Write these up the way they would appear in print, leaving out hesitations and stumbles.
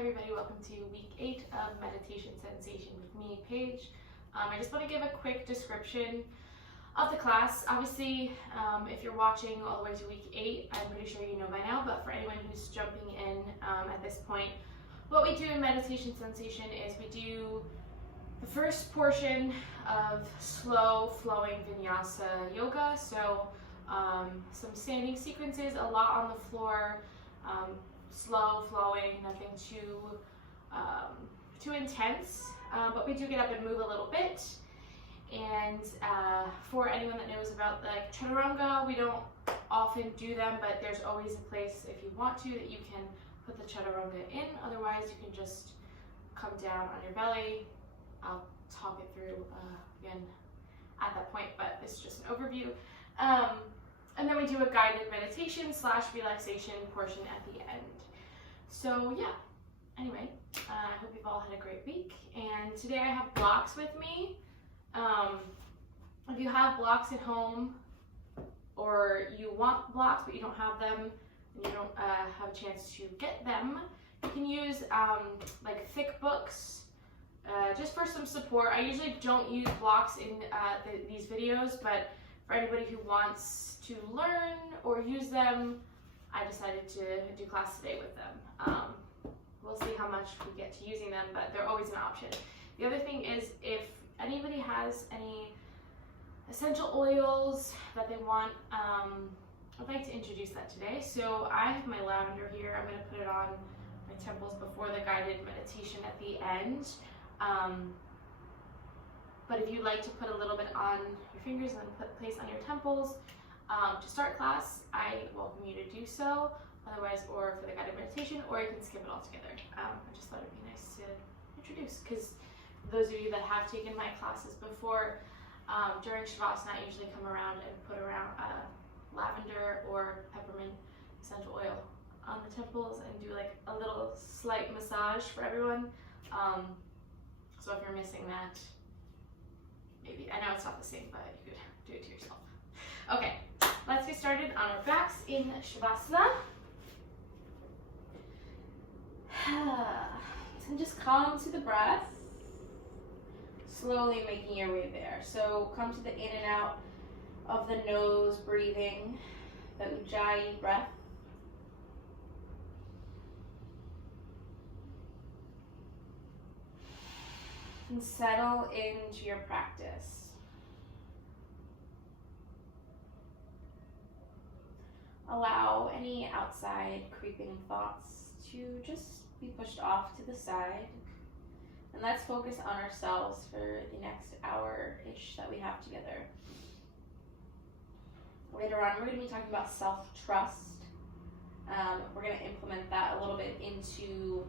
everybody, welcome to week 8 of Meditation Sensation with me, Paige. I just want to give a quick description of the class. Obviously, if you're watching all the way to week 8, I'm pretty sure you know by now, but for anyone who's jumping in at this point, what we do in Meditation Sensation is we do the first portion of slow flowing vinyasa yoga, so some standing sequences, a lot on the floor, slow flowing, nothing too intense, but we do get up and move a little bit. And for anyone that knows about like chaturanga, we don't often do them, but there's always a place if you want to that you can put the chaturanga in. Otherwise you can just come down on your belly. I'll talk it through again at that point, but this is just an overview. And then we do a guided meditation / relaxation portion at the end. So yeah, anyway, I hope you've all had a great week. And today I have blocks with me. If you have blocks at home, or you want blocks but you don't have them, and you don't have a chance to get them, you can use like thick books just for some support. I usually don't use blocks in these videos, but for anybody who wants to learn or use them, I decided to do class today with them. We'll see how much we get to using them, but they're always an option. The other thing is, if anybody has any essential oils that they want, I'd like to introduce that today. So I have my lavender here. I'm going to put it on my temples before the guided meditation at the end. But if you'd like to put a little bit on your fingers and then place on your temples to start class, I welcome you to do so. Otherwise, or for the guided meditation, or you can skip it altogether. I just thought it'd be nice to introduce, because those of you that have taken my classes before, during Shavasana, I usually come around and put around lavender or peppermint essential oil on the temples and do like a little slight massage for everyone. So if you're missing that, maybe, I know it's not the same, but you could do it to yourself. Okay, let's get started on our backs in Shavasana. And just come to the breath, slowly making your way there. So come to the in and out of the nose, breathing, the Ujjayi breath. And settle into your practice. Allow any outside creeping thoughts to just be pushed off to the side. And let's focus on ourselves for the next hour-ish that we have together. Later on, we're going to be talking about self-trust. We're going to implement that a little bit into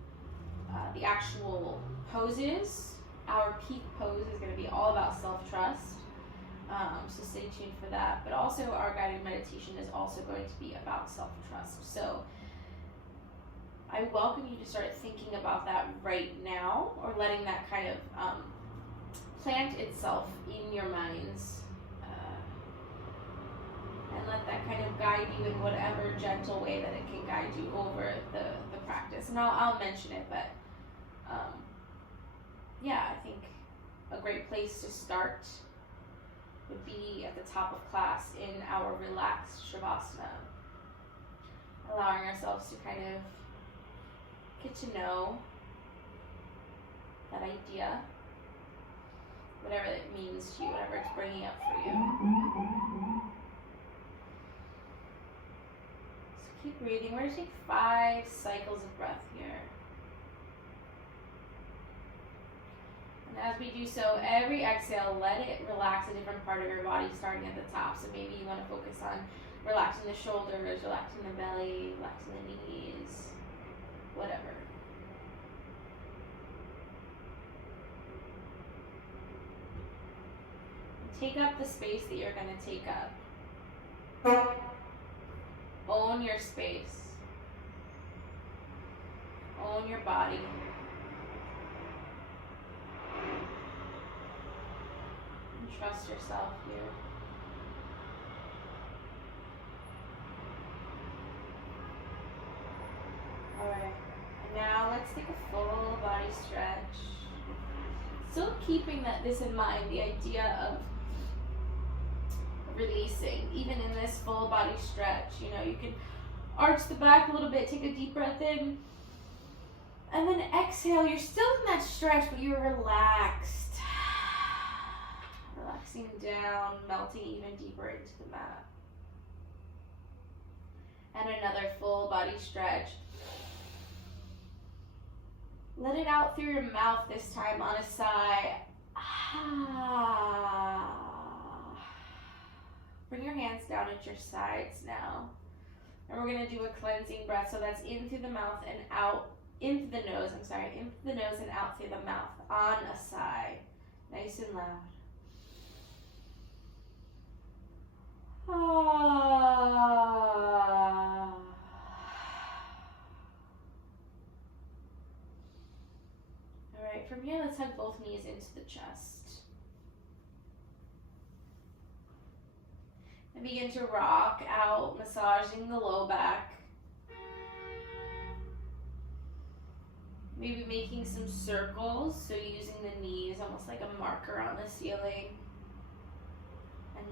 the actual poses. Our peak pose is going to be all about self-trust. So stay tuned for that. But also our guided meditation is also going to be about self-trust. So I welcome you to start thinking about that right now, or letting that kind of plant itself in your minds. And let that kind of guide you in whatever gentle way that it can guide you over the practice. And I'll mention it, but yeah, I think a great place to start would be at the top of class in our relaxed Shavasana. Allowing ourselves to kind of get to know that idea, whatever it means to you, whatever it's bringing up for you. So keep breathing. We're going to take 5 cycles of breath here. And as we do so, every exhale, let it relax a different part of your body, starting at the top. So maybe you want to focus on relaxing the shoulders, relaxing the belly, relaxing the knees, whatever. Take up the space that you're going to take up. Own your space. Own your body. And trust yourself here. Alright, and now let's take a stretch. Still keeping this in mind, the idea of releasing, even in this full body stretch. You know, you can arch the back a little bit, take a deep breath in, and then exhale. You're still in that stretch, but you're relaxed. Relaxing down, melting even deeper into the mat. And another full body stretch. Let it out through your mouth this time on a sigh. Bring your hands down at your sides now. And we're going to do a cleansing breath. So that's in through the mouth and out, into the nose, into the nose and out through the mouth on a sigh. Nice and loud. All right, from here, let's hug both knees into the chest. And begin to rock out, massaging the low back. Maybe making some circles, so using the knees almost like a marker on the ceiling. And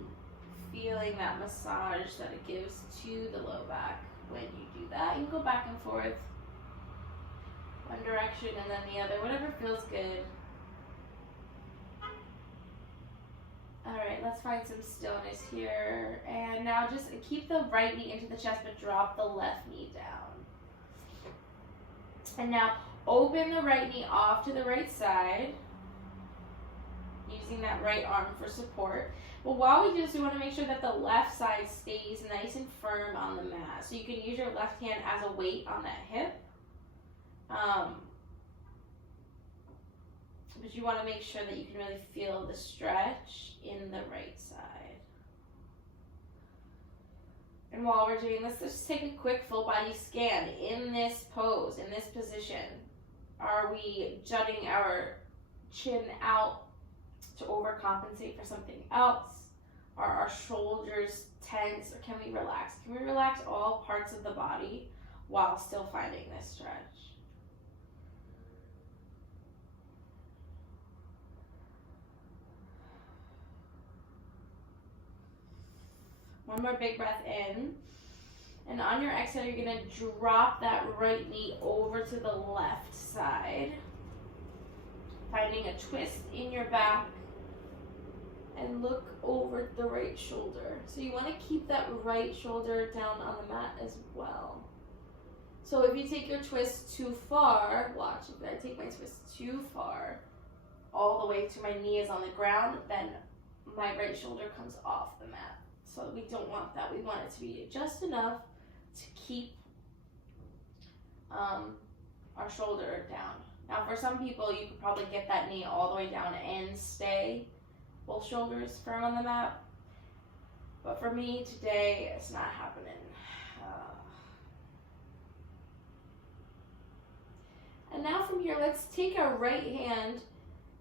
feeling that massage that it gives to the low back. When you do that, you can go back and forth, one direction and then the other, whatever feels good. All right, let's find some stillness here. And now just keep the right knee into the chest, but drop the left knee down. And now open the right knee off to the right side, using that right arm for support. But while we do this, we want to make sure that the left side stays nice and firm on the mat. So you can use your left hand as a weight on that hip. But you want to make sure that you can really feel the stretch in the right side. And while we're doing this, let's just take a quick full body scan in this pose, in this position. Are we jutting our chin out to overcompensate for something else? Are our shoulders tense, or can we relax? Can we relax all parts of the body while still finding this stretch? One more big breath in. And on your exhale, you're going to drop that right knee over to the left side. Finding a twist in your back. And look over the right shoulder. So you want to keep that right shoulder down on the mat as well. So if you take your twist too far, watch, if I take my twist too far, all the way to my knee is on the ground, then my right shoulder comes off the mat. So we don't want that. We want it to be just enough to keep our shoulder down. Now for some people, you could probably get that knee all the way down and stay both shoulders firm on the mat. But for me today, it's not happening. And now from here, let's take our right hand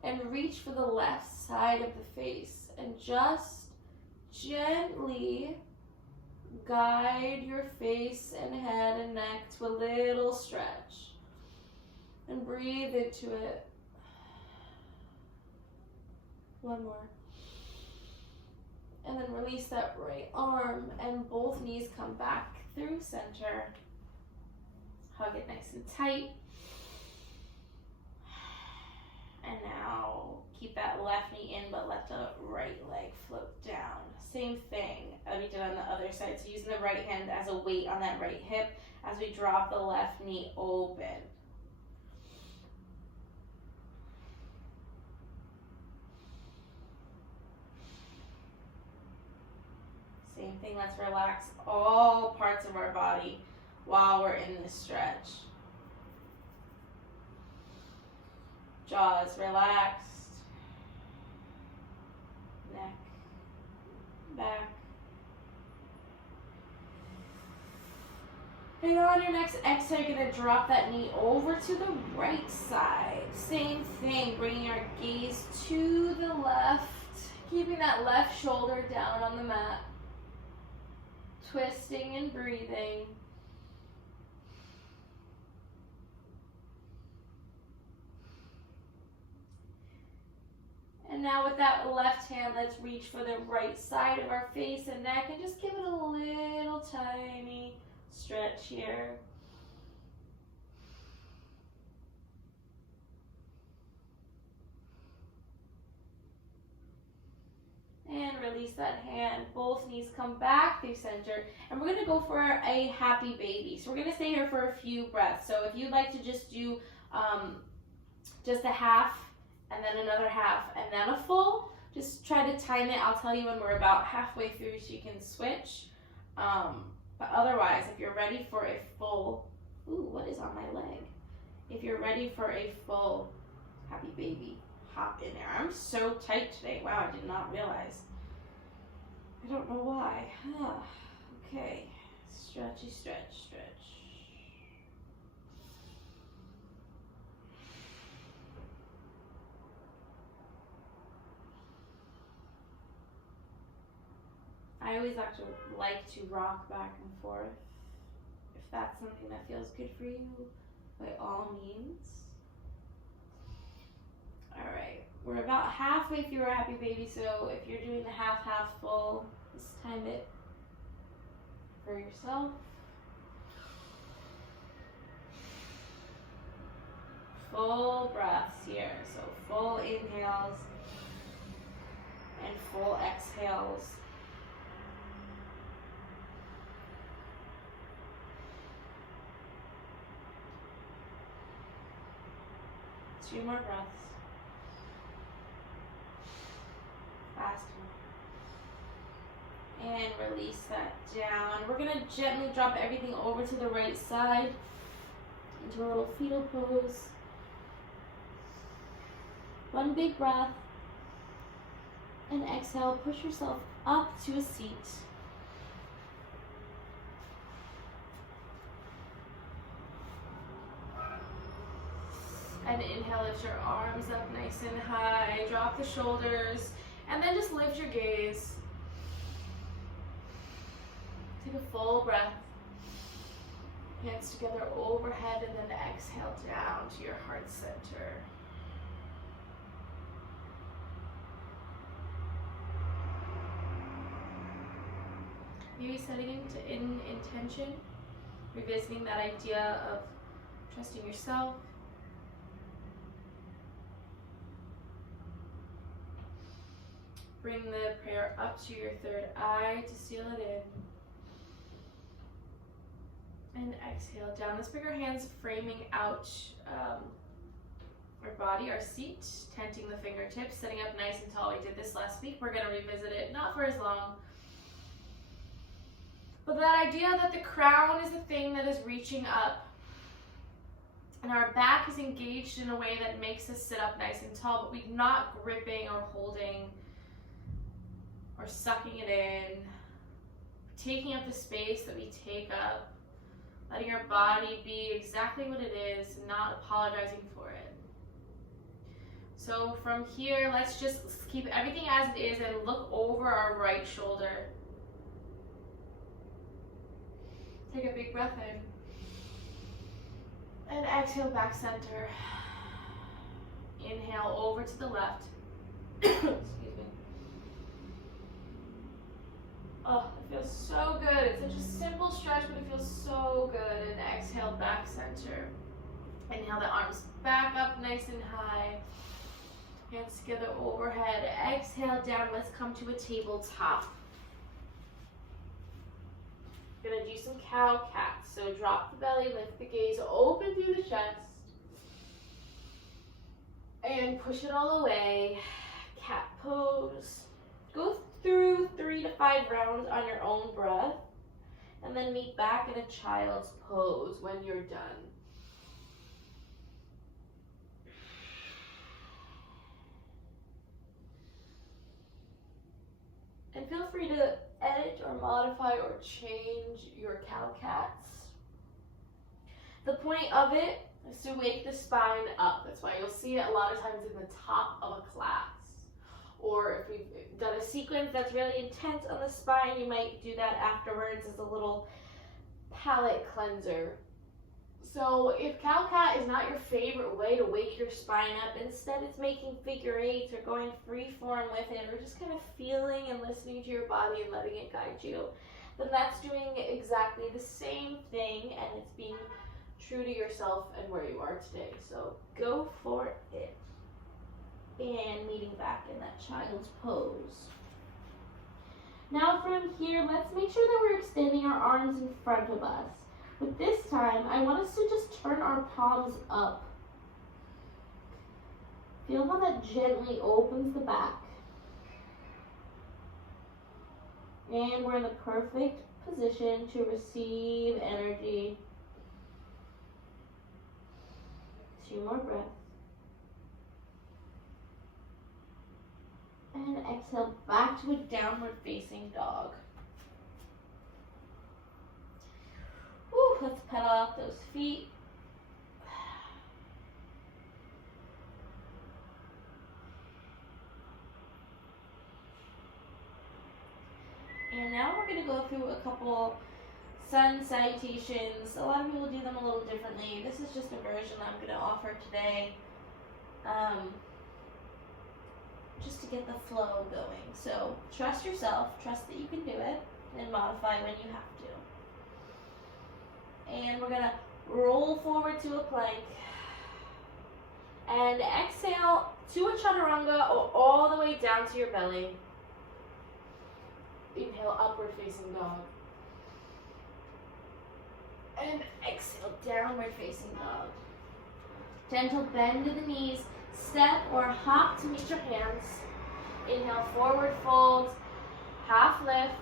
and reach for the left side of the face and just gently guide your face and head and neck to a little stretch. And breathe into it. One more. And then release that right arm and both knees come back through center. Hug it nice and tight. And now keep that left knee in, but let the right leg float down. Same thing that we did on the other side. So using the right hand as a weight on that right hip as we drop the left knee open. Same thing, let's relax all parts of our body while we're in this stretch. Jaws relaxed. Neck, back. And on your next exhale, you're going to drop that knee over to the right side. Same thing, bringing your gaze to the left, keeping that left shoulder down on the mat. Twisting and breathing. And now with that left hand, let's reach for the right side of our face and neck and just give it a little tiny stretch here. And release that hand. Both knees come back through center. And we're going to go for a happy baby. So we're going to stay here for a few breaths. So if you'd like to just do just a half and then another half and then a full, just try to time it. I'll tell you when we're about halfway through so you can switch. But otherwise, if you're ready for a full, ooh, what is on my leg? If you're ready for a full happy baby, hop in there. I'm so tight today. Wow, I did not realize. I don't know why. Okay, stretchy, stretch, stretch. I always like to rock back and forth. If that's something that feels good for you, by all means. All right, we're about halfway through our happy baby, so if you're doing the half full, just time it for yourself. Full breaths here, so full inhales and full exhales. Two more breaths. Last one. And release that down. We're going to gently drop everything over to the right side into a little fetal pose. One big breath. And exhale, push yourself up to a seat. And inhale, lift your arms up nice and high, drop the shoulders, and then just lift your gaze. Take a full breath. Hands together overhead, and then exhale down to your heart center. Maybe setting in intention, revisiting that idea of trusting yourself. Bring the prayer up to your third eye to seal it in. And exhale down. Let's bring our hands framing out our body, our seat, tenting the fingertips, sitting up nice and tall. We did this last week. We're going to revisit it, not for as long. But that idea that the crown is the thing that is reaching up. And our back is engaged in a way that makes us sit up nice and tall, but we're not gripping or holding or sucking it in, taking up the space that we take up, letting our body be exactly what it is, and not apologizing for it. So from here, let's just keep everything as it is and look over our right shoulder. Take a big breath in. And exhale, back center. Inhale over to the left. Excuse me. Oh, it feels so good. It's such a simple stretch, but it feels so good. And exhale, back center. Inhale the arms back up nice and high. Hands together overhead. Exhale down. Let's come to a tabletop. Gonna do some cow cats. So drop the belly, lift the gaze, open through the chest. And push it all away. Cat pose. Go through 3 to 5 rounds on your own breath. And then meet back in a child's pose when you're done. And feel free to edit or modify or change your cow cats. The point of it is to wake the spine up. That's why you'll see it a lot of times in the top of a class. Or if we've done a sequence that's really intense on the spine, you might do that afterwards as a little palate cleanser. So if cow-cat is not your favorite way to wake your spine up, instead it's making figure eights or going free form with it, or just kind of feeling and listening to your body and letting it guide you, then that's doing exactly the same thing, and it's being true to yourself and where you are today. So go for it. And leaning back in that child's pose. Now from here, let's make sure that we're extending our arms in front of us. But this time, I want us to just turn our palms up. Feel how that gently opens the back. And we're in the perfect position to receive energy. 2 more breaths. And exhale back to a downward facing dog. Whew, let's pedal out those feet. And now we're going to go through a couple sun salutations. A lot of people do them a little differently. This is just a version I'm going to offer today. Just to get the flow going. So trust yourself, trust that you can do it, and modify when you have to. And we're gonna roll forward to a plank. And exhale to a chaturanga or all the way down to your belly. Inhale, upward facing dog. And exhale, downward facing dog. Gentle bend to the knees. Step or hop to meet your hands. Inhale, forward fold, half lift,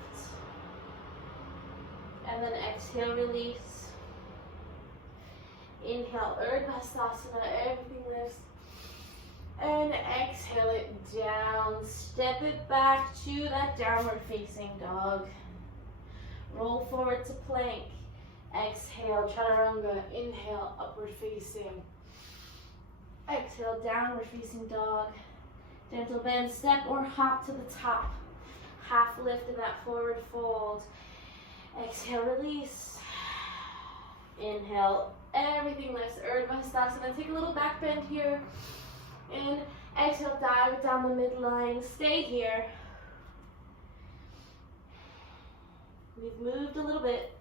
and then exhale, release. Inhale, Urdhva Hastasana, everything lifts, and exhale it down. Step it back to that downward facing dog. Roll forward to plank. Exhale, chaturanga. Inhale, upward facing. Exhale, downward facing dog. Gentle bend, step or hop to the top. Half lift in that forward fold. Exhale, release. Inhale, everything lifts. Urdhva Hastasana. Take a little back bend here. And exhale, dive down the midline. Stay here. We've moved a little bit.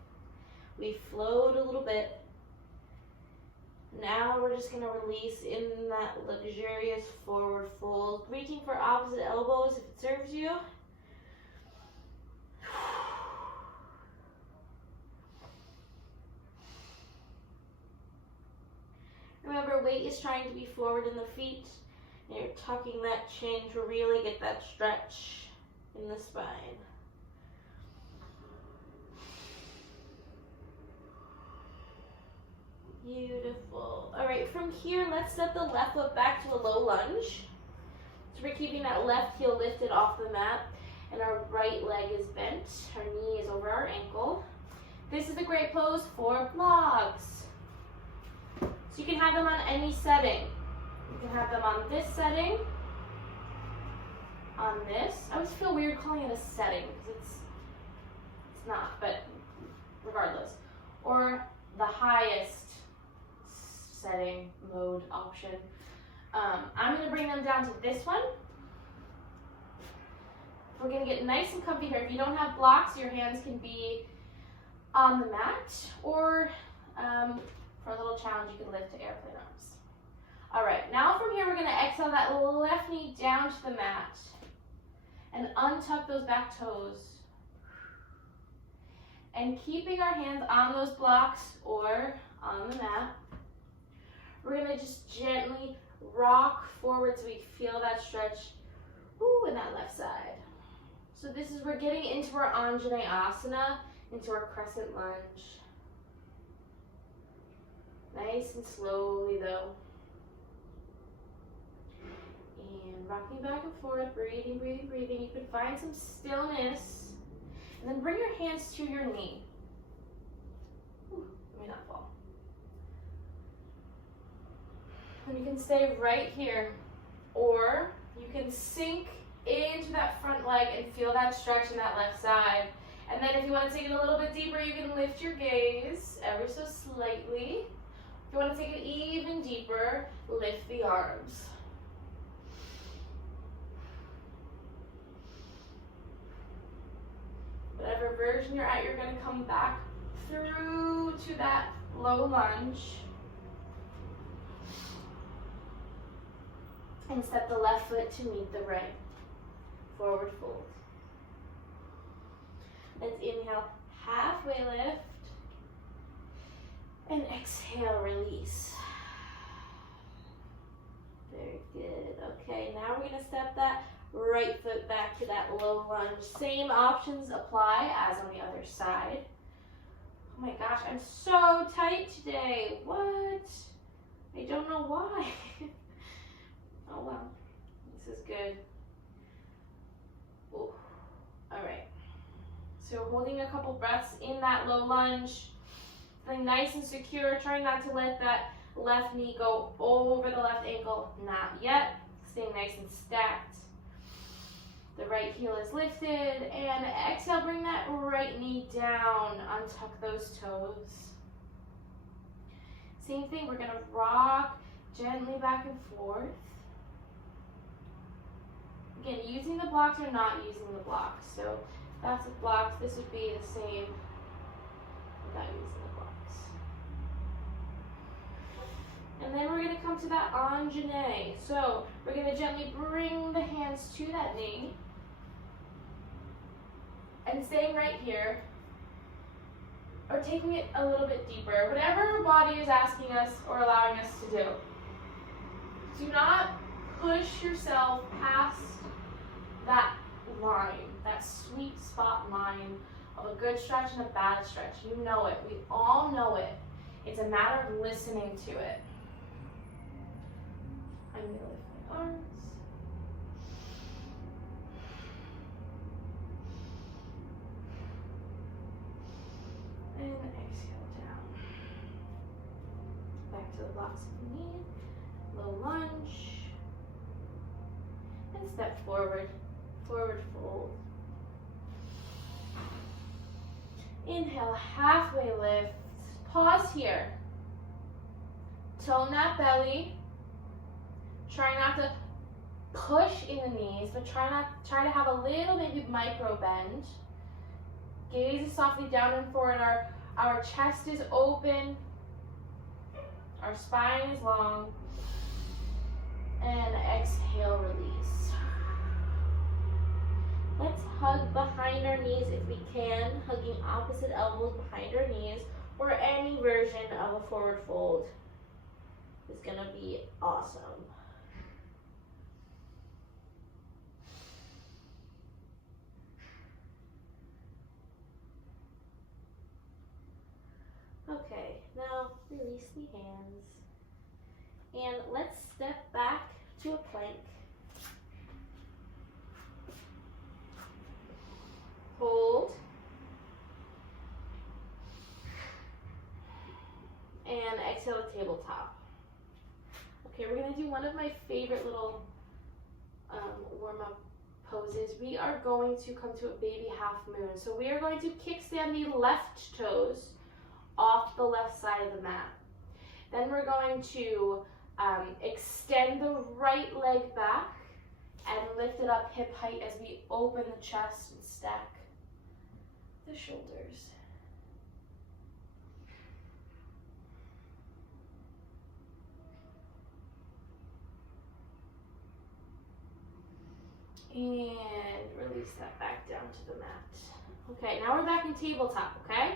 We've flowed a little bit. Now we're just going to release in that luxurious forward fold, reaching for opposite elbows if it serves you. Remember, weight is trying to be forward in the feet, and you're tucking that chin to really get that stretch in the spine. Beautiful. All right, from here, let's step the left foot back to a low lunge. So we're keeping that left heel lifted off the mat, and our right leg is bent. Our knee is over our ankle. This is a great pose for blocks. So you can have them on any setting. You can have them on this setting, on this. I always feel weird calling it a setting because it's not, but regardless. Or the highest setting mode option. I'm going to bring them down to this one. We're going to get nice and comfy here. If you don't have blocks, your hands can be on the mat, or for a little challenge, you can lift to airplane arms. All right, now from here, we're going to exhale that left knee down to the mat and untuck those back toes. And keeping our hands on those blocks or on the mat, we're going to just gently rock forward so we feel that stretch in that left side. So this is, we're getting into our Anjaneyasana, into our crescent lunge. Nice and slowly though. And rocking back and forth, breathing, breathing, breathing. You can find some stillness. And then bring your hands to your knee. You may not fall. And you can stay right here. Or you can sink into that front leg and feel that stretch in that left side. And then if you want to take it a little bit deeper, you can lift your gaze ever so slightly you want to take it even deeper, lift the arms. Whatever version you're at, you're going to come back through to that low lunge. And step the left foot to meet the right. Forward fold. Let's inhale, halfway lift. And exhale, release. Very good. Okay, now we're going to step that right foot back to that low lunge. Same options apply as on the other side. Oh my gosh, I'm so tight today. What? I don't know why. Oh well, this is good. Ooh. All right. So holding a couple breaths in that low lunge. Feeling nice and secure, trying not to let that left knee go over the left ankle. Not yet. Staying nice and stacked. The right heel is lifted, and exhale, bring that right knee down. Untuck those toes. Same thing, we're gonna rock gently back and forth. Again, using the blocks or not using the blocks. So if that's with blocks, this would be the same without using the blocks. And then we're going to come to that Anjane. So we're going to gently bring the hands to that knee. And staying right here. Or taking it a little bit deeper. Whatever our body is asking us or allowing us to do. Do not push yourself past that line, that sweet spot line of a good stretch and a bad stretch. You know it. We all know it. It's a matter of listening to it. I'm going to lift my arms. And exhale down. Back to the blocks if you need. Low lunge. And step forward. Forward fold. Inhale, halfway lift. Pause here. Tone that belly. Try not to push in the knees, but try to have a little maybe micro bend. Gaze is softly down and forward. Our chest is open. Our spine is long. And exhale, release. Let's hug behind our knees if we can, hugging opposite elbows behind our knees, or any version of a forward fold is going to be awesome. Okay, now release the hands. And let's step back to a plank. Hold. And exhale to tabletop. Okay, we're going to do one of my favorite little warm-up poses. We are going to come to a baby half moon. So we are going to kickstand the left toes off the left side of the mat. Then we're going to extend the right leg back and lift it up hip height as we open the chest and stack the shoulders. And release that back down to the mat. Okay, now we're back in tabletop, okay?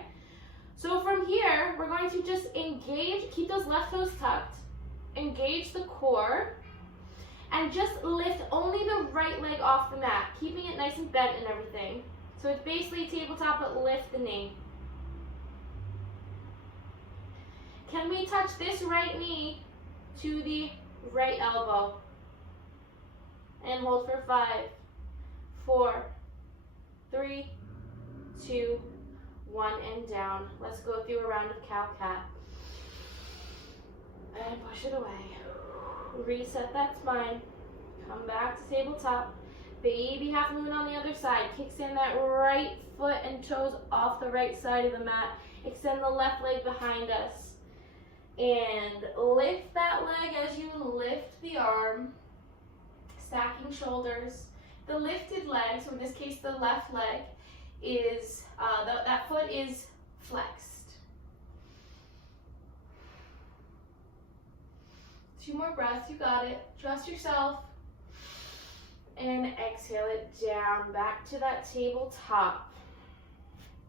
So from here, we're going to just engage, keep those left toes tucked, engage the core, and just lift only the right leg off the mat, keeping it nice and bent and everything. So it's basically tabletop, but lift the knee. Can we touch this right knee to the right elbow? And hold for 5, 4, 3, 2, 1, and down. Let's go through a round of cow-cat. And push it away. Reset that spine. Come back to tabletop. Baby half moon on the other side. Kickstand that right foot and toes off the right side of the mat. Extend the left leg behind us. And lift that leg as you lift the arm, stacking shoulders. The lifted leg, so in this case the left leg, is, that foot is flexed. 2 more breaths, you got it. Trust yourself. And exhale it down, back to that tabletop.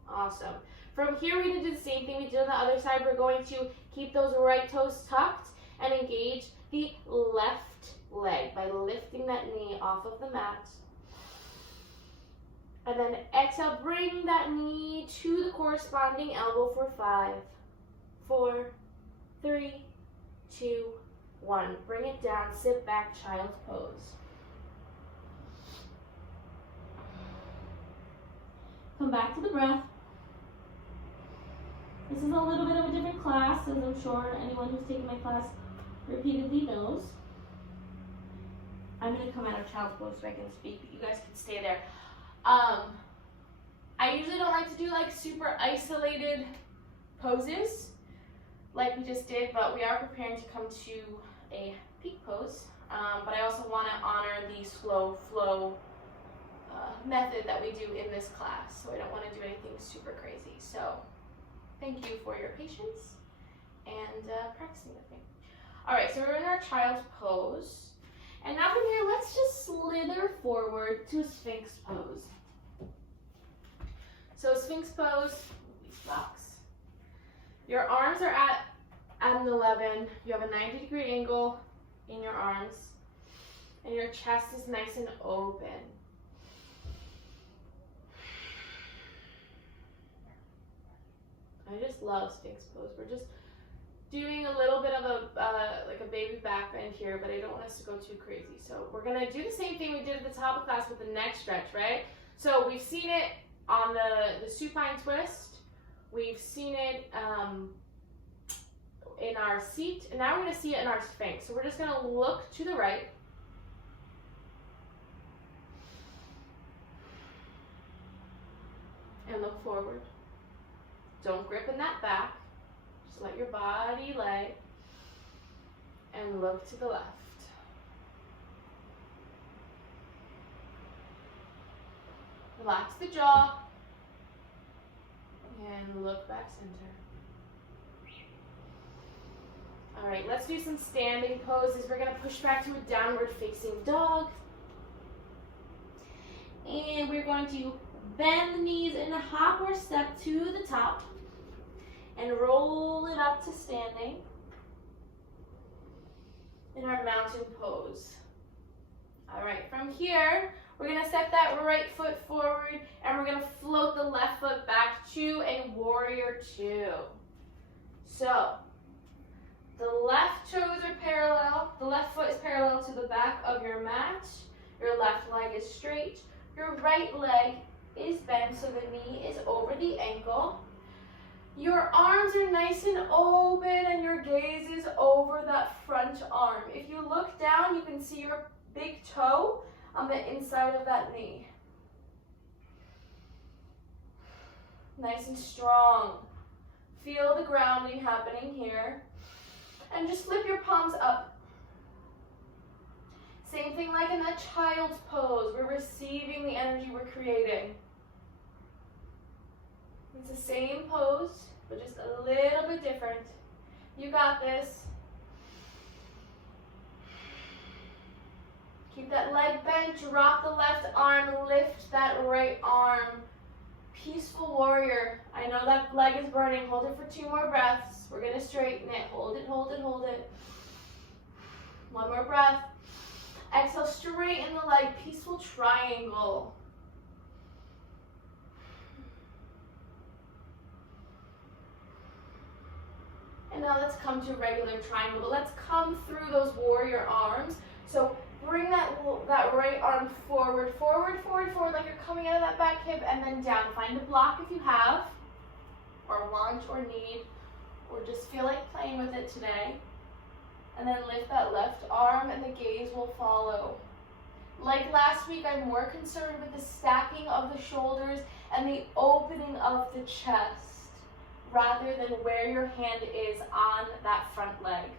Awesome. From here, we're going to do the same thing we did on the other side. We're going to keep those right toes tucked and engage the left leg by lifting that knee off of the mat. And then exhale, bring that knee to the corresponding elbow for 5, 4, 3, 2, 1. Bring it down, sit back, child's pose. Come back to the breath. This is a little bit of a different class, as I'm sure anyone who's taken my class repeatedly knows. I'm going to come out of child's pose so I can speak, but you guys can stay there. I usually don't like to do like super isolated poses like we just did, but we are preparing to come to a peak pose. But I also want to honor the slow flow method that we do in this class, so I don't want to do anything super crazy. So thank you for your patience and practicing with me. All right, so we're in our child's pose. And now from here, let's just slither forward to a Sphinx pose. So Sphinx pose, these blocks. Your arms are at an 11. You have a 90-degree angle in your arms. And your chest is nice and open. I just love Sphinx pose. We're just doing a little bit of a like a baby back bend here, but I don't want us to go too crazy. So we're gonna do the same thing we did at the top of class with the neck stretch, right? So we've seen it on the supine twist. We've seen it in our seat, and now we're gonna see it in our Sphinx. So we're just gonna look to the right. And look forward. Don't grip in that back. Just let your body lay and look to the left. Relax the jaw and look back center. All right, let's do some standing poses. We're gonna push back to a downward facing dog. And we're going to bend the knees and hop or step to the top and roll it up to standing in our mountain pose. All right, from here, we're gonna step that right foot forward and we're gonna float the left foot back to a warrior 2. So, the left toes are parallel, the left foot is parallel to the back of your mat, your left leg is straight, your right leg is bent so the knee is over the ankle. Your arms are nice and open and your gaze is over that front arm. If you look down, you can see your big toe on the inside of that knee. Nice and strong. Feel the grounding happening here. And just flip your palms up. Same thing like in that child's pose. We're receiving the energy we're creating. It's the same pose, but just a little bit different. You got this. Keep that leg bent, drop the left arm, lift that right arm. Peaceful warrior. I know that leg is burning. Hold it for 2 more breaths. We're gonna straighten it. Hold it, hold it, hold it. 1 more breath. Exhale, straighten the leg, peaceful triangle. And now let's come to regular triangle, but let's come through those warrior arms. So bring that right arm forward, forward, forward, forward, like you're coming out of that back hip, and then down. Find a block if you have, or want or need, or just feel like playing with it today. And then lift that left arm and the gaze will follow. Like last week, I'm more concerned with the stacking of the shoulders and the opening of the chest rather than where your hand is on that front leg.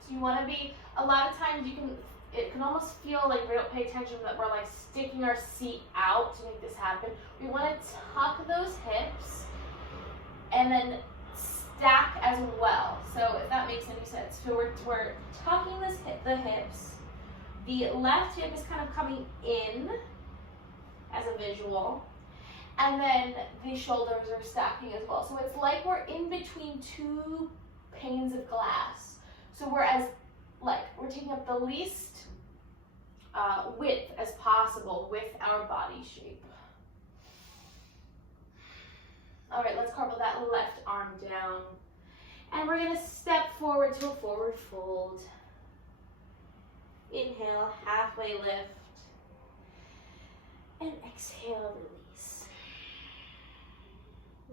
So you want to be, a lot of times it can almost feel like we don't pay attention, that we're like sticking our seat out to make this happen. We want to tuck those hips and then stack as well. So if that makes any sense. So we're tucking the hips. The left hip is kind of coming in as a visual. And then the shoulders are stacking as well. So it's like we're in between two panes of glass. So we're taking up the least width as possible with our body shape. All right, let's carve that left arm down. And we're gonna step forward to a forward fold. Inhale, halfway lift. And exhale, release.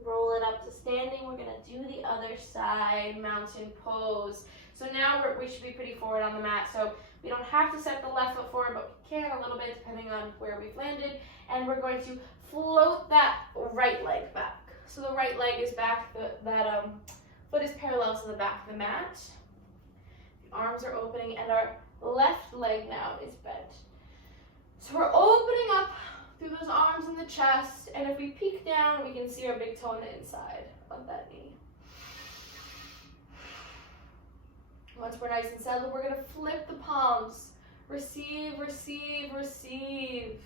Roll it up to standing. We're gonna do the other side, mountain pose. So now we should be pretty forward on the mat. So we don't have to set the left foot forward, but we can a little bit depending on where we've landed. And we're going to float that right leg back. So the right leg is back, that foot is parallel to the back of the mat. The arms are opening and our left leg now is bent. So we're opening up through those arms and the chest, and if we peek down, we can see our big toe on the inside of that knee. Once we're nice and settled, we're gonna flip the palms. Receive, receive, receive.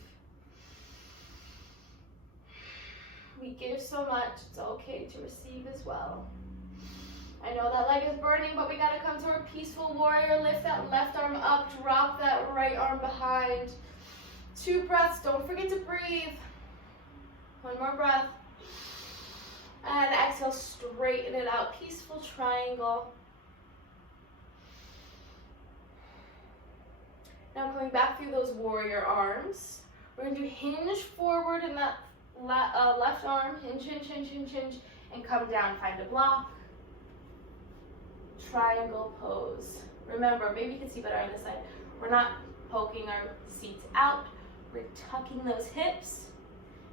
We give so much, it's okay to receive as well. I know that leg is burning, but we gotta come to our peaceful warrior. Lift that left arm up, drop that right arm behind. 2 breaths, don't forget to breathe. 1 more breath. And exhale, straighten it out, peaceful triangle. Now coming back through those warrior arms, we're gonna do hinge forward in that left arm, hinge, hinge, hinge, hinge, hinge, and come down, find a block. Triangle pose. Remember, maybe you can see better on this side. We're not poking our seats out. We're tucking those hips,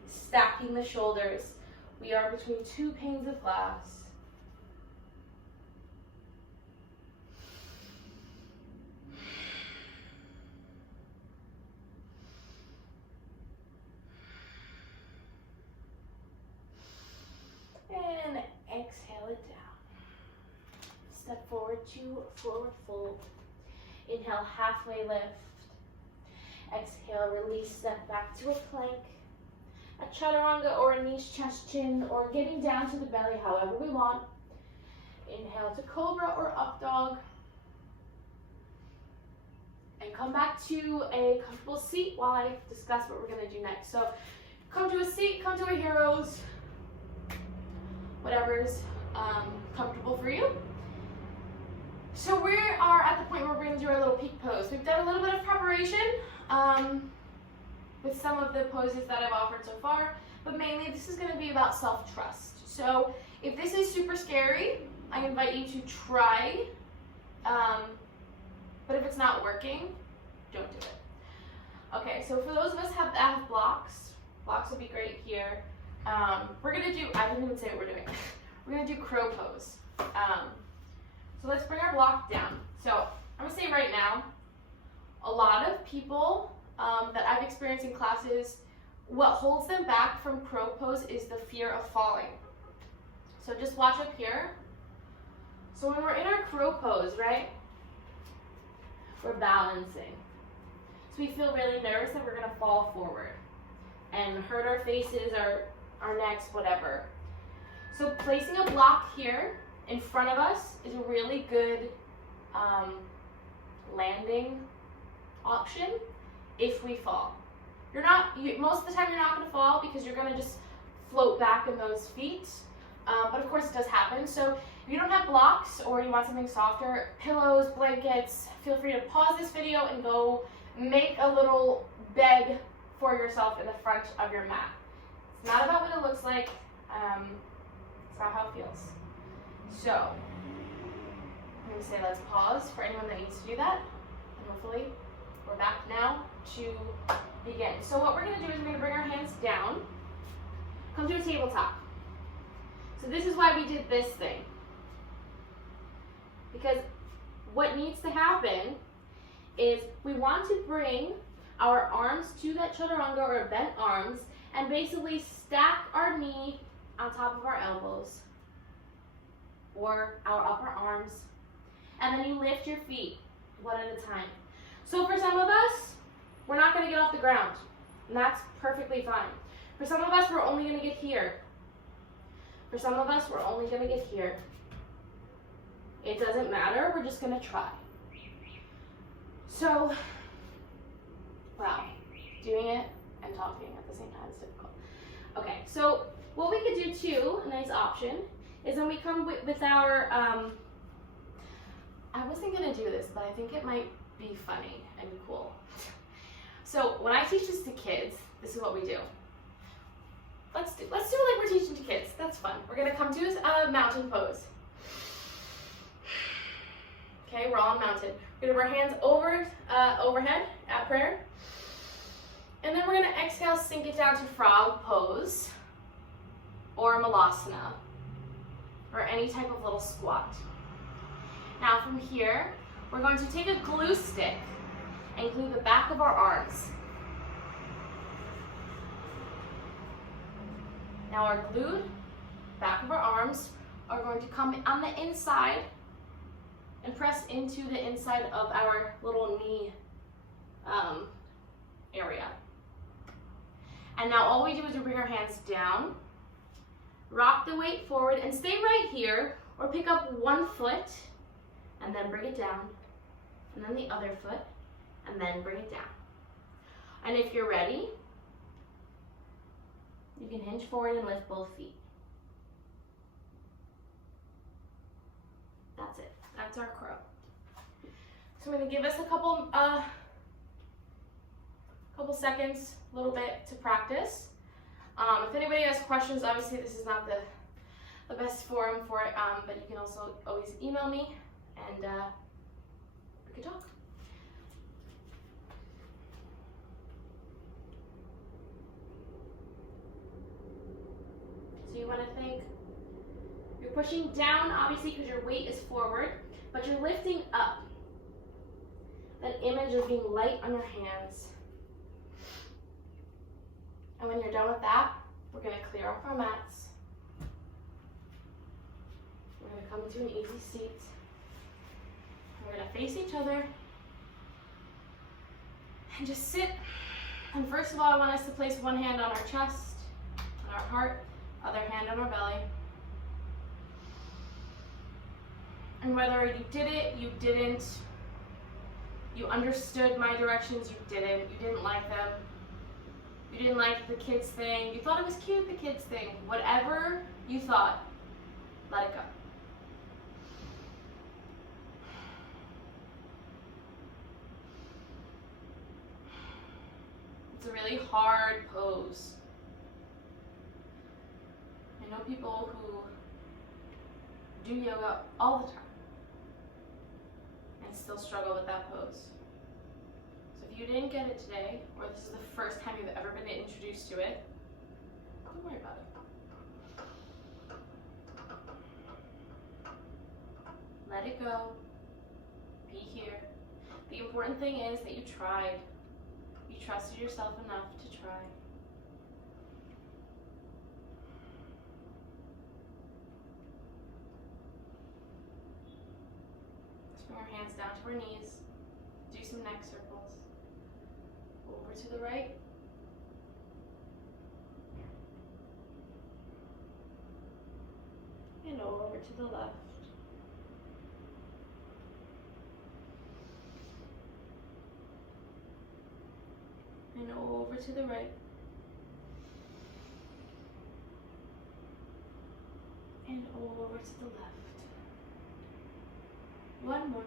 stacking the shoulders. We are between 2 panes of glass. And exhale it down. Step forward to forward fold. Inhale, halfway lift. Exhale, release, step back to a plank, a chaturanga or a niche chest chin, or getting down to the belly however we want. Inhale to cobra or up dog. And come back to a comfortable seat while I discuss what we're gonna do next. So come to a seat, come to a hero's, whatever's comfortable for you. So we are at the point where we're going to do our little peak pose. We've done a little bit of preparation with some of the poses that I've offered so far, but mainly this is going to be about self-trust. So if this is super scary, I invite you to try, but if it's not working, don't do it. Okay, so for those of us that have blocks would be great here. We're going to do, I didn't even say what we're doing. We're going to do crow pose. So let's bring our block down. So I'm gonna say right now, a lot of people that I've experienced in classes, what holds them back from crow pose is the fear of falling. So just watch up here. So when we're in our crow pose, right, we're balancing. So we feel really nervous that we're gonna fall forward and hurt our faces, our necks, whatever. So placing a block here in front of us is a really good landing option if we fall. Most of the time you're not going to fall because you're going to just float back in those feet, but of course it does happen. So if you don't have blocks or you want something softer, pillows, blankets, feel free to pause this video and go make a little bed for yourself in the front of your mat. It's not about what it looks like, it's not how it feels. So, I'm going to say let's pause for anyone that needs to do that, and hopefully We're back now to begin. So what we're going to do is we're going to bring our hands down, come to a tabletop. So this is why we did this thing. Because what needs to happen is we want to bring our arms to that chaturanga or bent arms and basically stack our knee on top of our elbows or our upper arms. And then you lift your feet one at a time. So for some of us, we're not going to get off the ground. And that's perfectly fine. For some of us, we're only going to get here. For some of us, we're only going to get here. It doesn't matter. We're just going to try. So, wow, doing it and talking at the same time is difficult. Okay, so what we could do too, a nice option, is when we come with our, I wasn't going to do this, but I think it might be funny and cool. So when I teach this to kids, this is what we do. Let's do it like we're teaching to kids. That's fun. We're going to come to a mountain pose. Okay, we're all in mountain. We're going to bring our hands overhead at prayer. And then we're going to exhale, sink it down to frog pose or malasana or any type of little squat. Now from here, we're going to take a glue stick and glue the back of our arms. Now our glued back of our arms are going to come on the inside and press into the inside of our little knee area. And now all we do is we bring our hands down, rock the weight forward, and stay right here, or pick up one foot, and then bring it down, and then the other foot, and then bring it down. And if you're ready, you can hinge forward and lift both feet. That's it. That's our crow. So I'm going to give us a couple seconds, a little bit to practice. If anybody has questions, obviously this is not the best forum for it, but you can also always email me and we can talk. So you want to think, you're pushing down obviously because your weight is forward, but you're lifting up. That image of being light on your hands. And when you're done with that, we're going to clear off our mats. We're going to come to an easy seat. We're going to face each other and just sit. And first of all, I want us to place one hand on our chest, on our heart, other hand on our belly. And whether you did it, you didn't, you understood my directions, you didn't like them, you didn't like the kids thing, you thought it was cute, the kids thing, whatever you thought, let it go. It's a really hard pose. I know people who do yoga all the time and still struggle with that pose. So if you didn't get it today, or this is the first time you've ever been introduced to it, don't worry about it. Let it go. Be here. The important thing is that you tried. You trusted yourself enough to try. Let's bring our hands down to our knees. Do some neck circles. Over to the right. And over to the left. And over to the right. And over to the left. One more.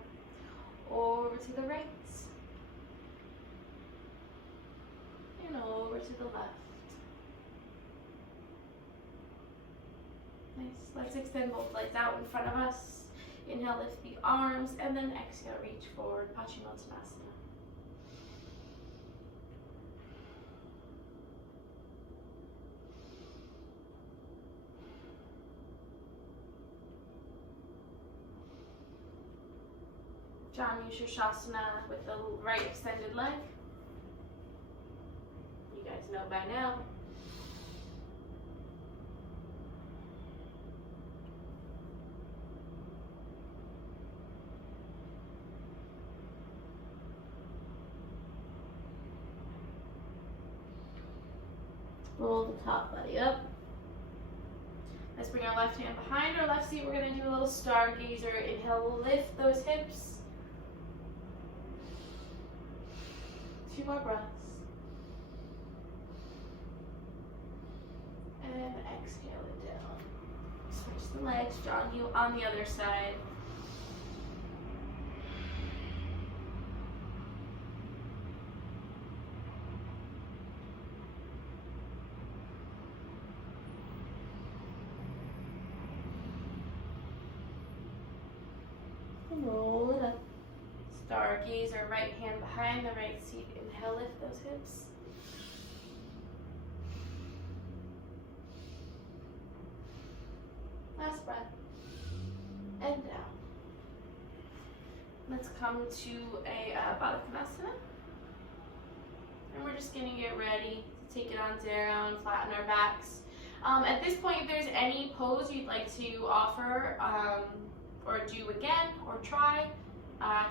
Over to the right. And over to the left. Nice. Let's extend both legs out in front of us. Inhale, lift the arms, and then exhale, reach forward, Paschimottanasana. Paigesciarrino with the right extended leg. You guys know by now. Roll the top body up. Let's bring our left hand behind our left seat. We're going to do a little stargazer. Inhale, lift those hips. 2 more breaths. And exhale it down. Switch the legs, John, you on the other side. Roll it up. Stargazer, right hand behind the right seat. Inhale, lift those hips. Last breath. And down. Let's come to a paigesciarrino. And we're just going to get ready to take it on down, flatten our backs. At this point, if there's any pose you'd like to offer, or do again, or try,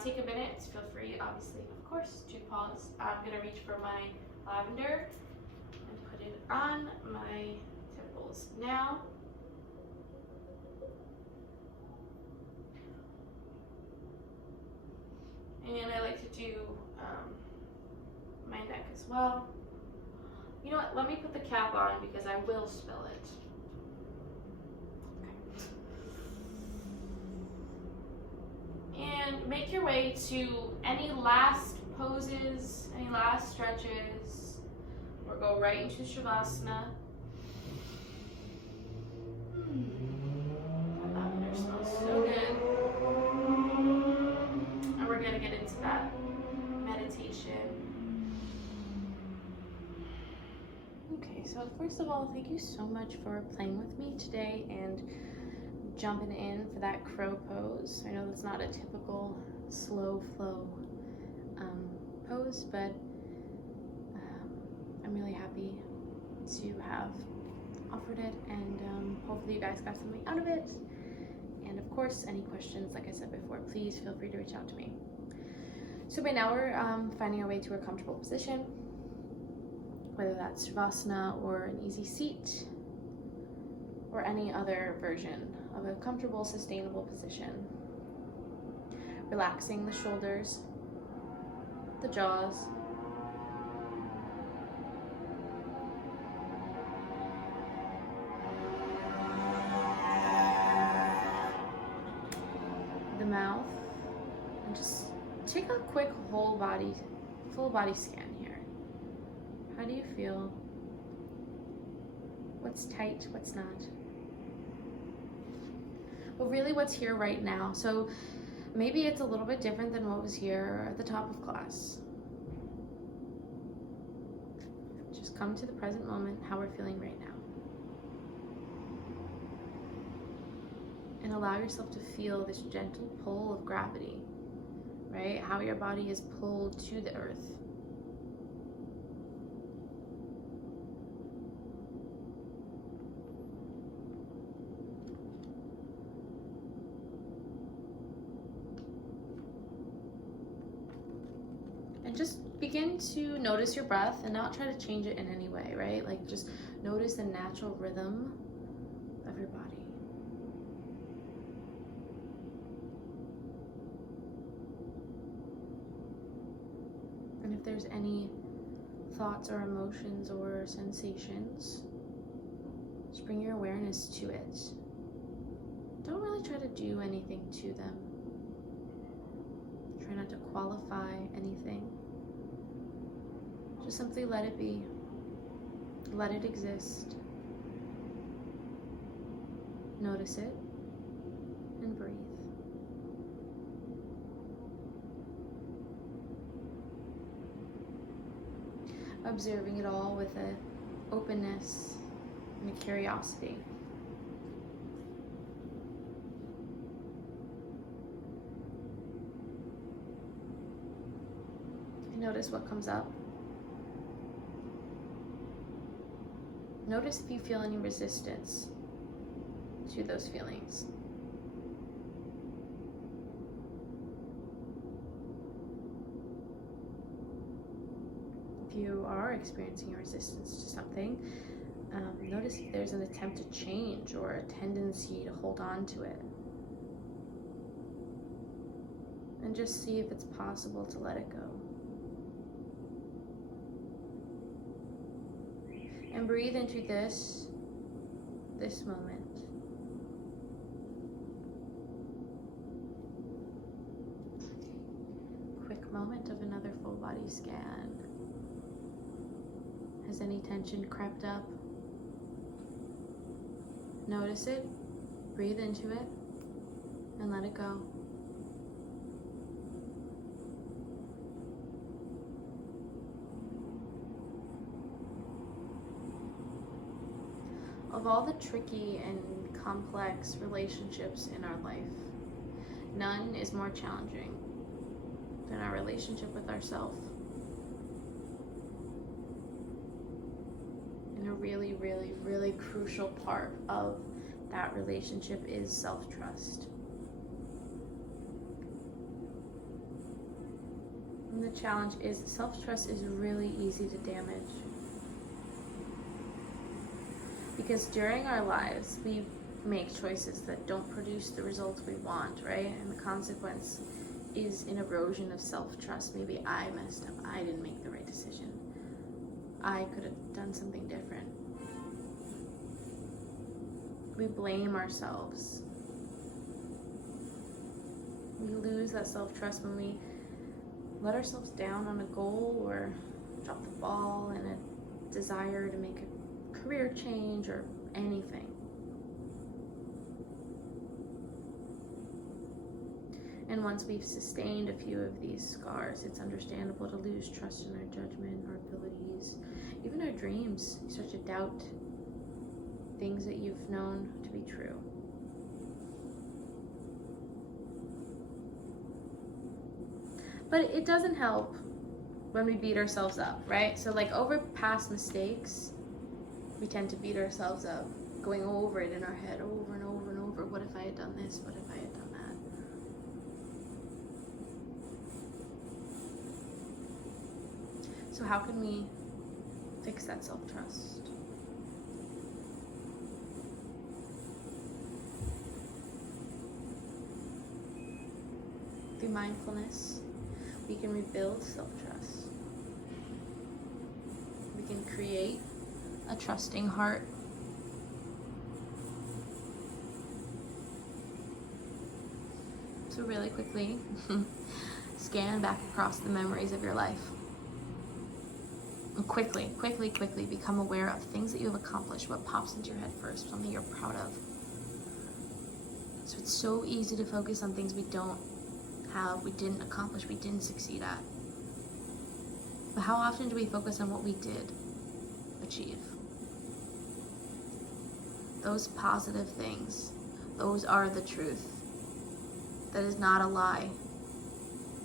take a minute. Feel free, obviously, of course, to pause. I'm going to reach for my lavender and put it on my temples now. And I like to do my neck as well. You know what? Let me put the cap on because I will spill it. And make your way to any last poses, any last stretches, or go right into Shavasana. That lavender smells so good. And we're going to get into that meditation. Okay, so first of all, thank you so much for playing with me today and jumping in for that crow pose. I know that's not a typical slow flow pose, but I'm really happy to have offered it, and hopefully you guys got something out of it. And of course, any questions, like I said before, please feel free to reach out to me. So by now we're finding our way to a comfortable position, whether that's Shavasana or an easy seat or any other version of a comfortable, sustainable position. Relaxing the shoulders, the jaws, the mouth, and just take a quick full body scan here. How do you feel? What's tight, what's not? But really what's here right now. So maybe it's a little bit different than what was here at the top of class. Just come to the present moment, how we're feeling right now. And allow yourself to feel this gentle pull of gravity, right? How your body is pulled to the earth. And just begin to notice your breath and not try to change it in any way, right? Like just notice the natural rhythm of your body. And if there's any thoughts or emotions or sensations, just bring your awareness to it. Don't really try to do anything to them. Try not to qualify anything. Just simply let it be. Let it exist. Notice it and breathe. Observing it all with an openness and a curiosity. Notice what comes up. Notice if you feel any resistance to those feelings. If you are experiencing a resistance to something, notice if there's an attempt to change or a tendency to hold on to it. And just see if it's possible to let it go. And breathe into this moment. Quick moment of another full body scan. Has any tension crept up? Notice it, breathe into it, and let it go. Of all the tricky and complex relationships in our life, none is more challenging than our relationship with ourselves. And a really, really, really crucial part of that relationship is self-trust. And the challenge is self-trust is really easy to damage. Because during our lives, we make choices that don't produce the results we want, right? And the consequence is an erosion of self-trust. Maybe I messed up. I didn't make the right decision. I could have done something different. We blame ourselves. We lose that self-trust when we let ourselves down on a goal or drop the ball in a desire to make a career change or anything. And once we've sustained a few of these scars, it's understandable to lose trust in our judgment, our abilities, even our dreams. You start to doubt things that you've known to be true. But it doesn't help when we beat ourselves up, right? So like over past mistakes, we tend to beat ourselves up, going over it in our head over and over and over. What if I had done this? What if I had done that? So how can we fix that self-trust? Through mindfulness, we can rebuild self-trust. We can create a trusting heart. So really quickly, scan back across the memories of your life. And quickly become aware of things that you have accomplished, what pops into your head first, something you're proud of. So it's so easy to focus on things we don't have, we didn't accomplish, we didn't succeed at. But how often do we focus on what we did achieve? Those positive things, those are the truth. That is not a lie.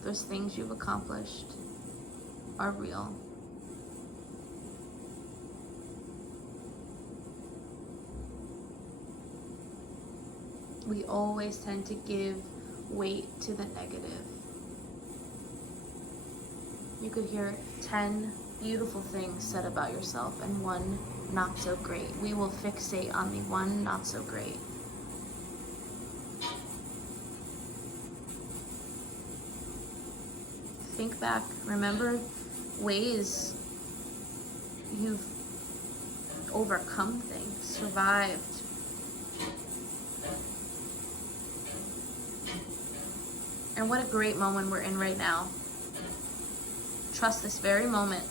Those things you've accomplished are real. We always tend to give weight to the negative. You could hear 10 beautiful things said about yourself and one not so great. We will fixate on the one not so great. Think back, remember ways you've overcome things, survived. And what a great moment we're in right now. Trust this very moment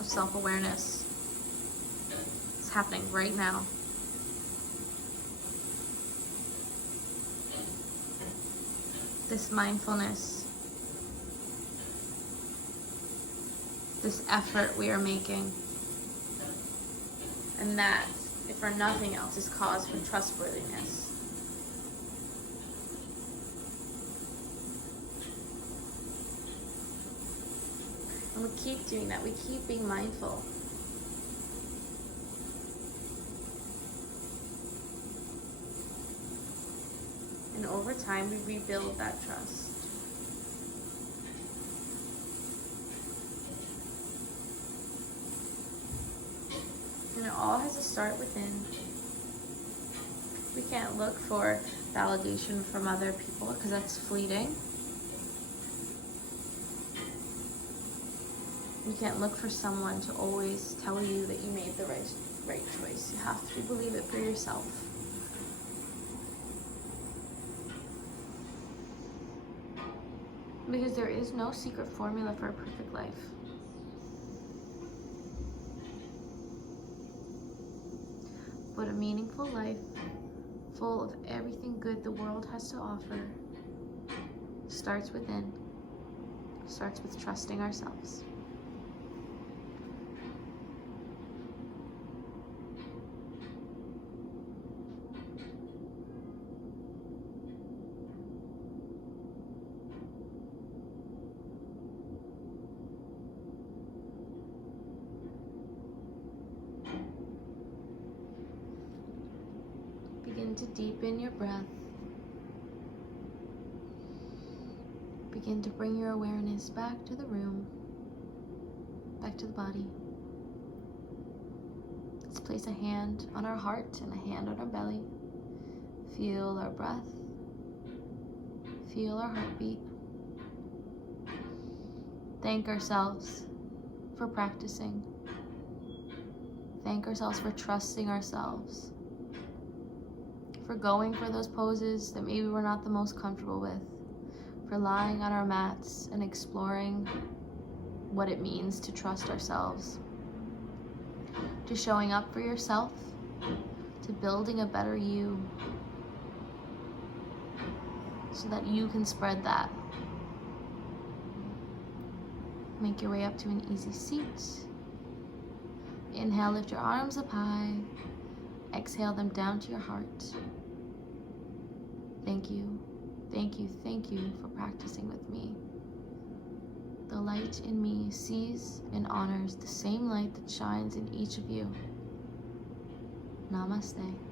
of self-awareness. It's happening right now. This mindfulness, this effort we are making, and that, if for nothing else, is cause for trustworthiness. And we keep doing that. We keep being mindful. And over time, we rebuild that trust. And it all has to start within. We can't look for validation from other people because that's fleeting. You can't look for someone to always tell you that you made the right choice. You have to believe it for yourself. Because there is no secret formula for a perfect life. But a meaningful life, full of everything good the world has to offer, starts within. Starts with trusting ourselves. Begin to deepen your breath. Begin to bring your awareness back to the room, back to the body. Let's place a hand on our heart and a hand on our belly. Feel our breath. Feel our heartbeat. Thank ourselves for practicing. Thank ourselves for trusting ourselves. For going for those poses that maybe we're not the most comfortable with. For lying on our mats and exploring what it means to trust ourselves. To showing up for yourself. To building a better you. So that you can spread that. Make your way up to an easy seat. Inhale, lift your arms up high. Exhale them down to your heart. Thank you, thank you, thank you for practicing with me. The light in me sees and honors the same light that shines in each of you. Namaste.